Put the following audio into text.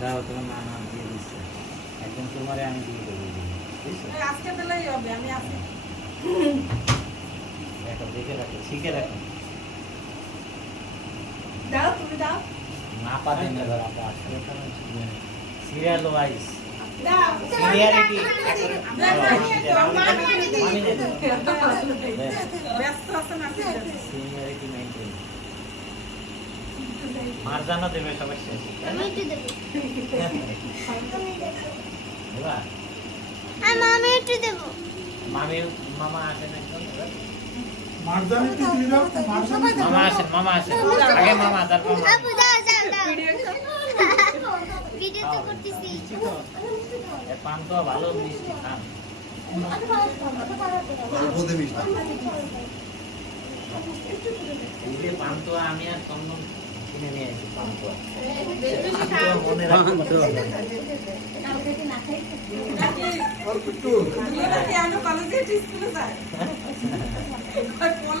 দাও তোমার নানা দিয়ে দিচ্ছে একদম তোমারে আমি দিয়ে দেবো আজকে দিলেই হবে আমি আসি দেখো দেখে রাখো শিখে রাখো দাও তুমি দাও না পারেন না ধর আমরা আসলে সিরিয়াল ওয়াইজ দাও সিরিয়ালিটি ব্যস্ত আছেন আপনি সিনিয়রিটি মেইনটেইন মারজানা দেবে সবার শেষে আমি একটু দেবো এবার আমি একটু দেবো মামি মামা আসেন একদম মারজানি কি দিয়ে দাও মামা আসেন আগে মামা তারপর মামি। আপু দাও দাও দাও ভিডিও তো করতেছি এ পান তো ভালো মিষ্টি খান বলতে মিষ্টি এই যে পান তো আমি আর চন্দন কিনে নিয়ে এসেছি পান তো মনে রাখতে হবে আর একটু আমি কলেজে স্কুলে যাই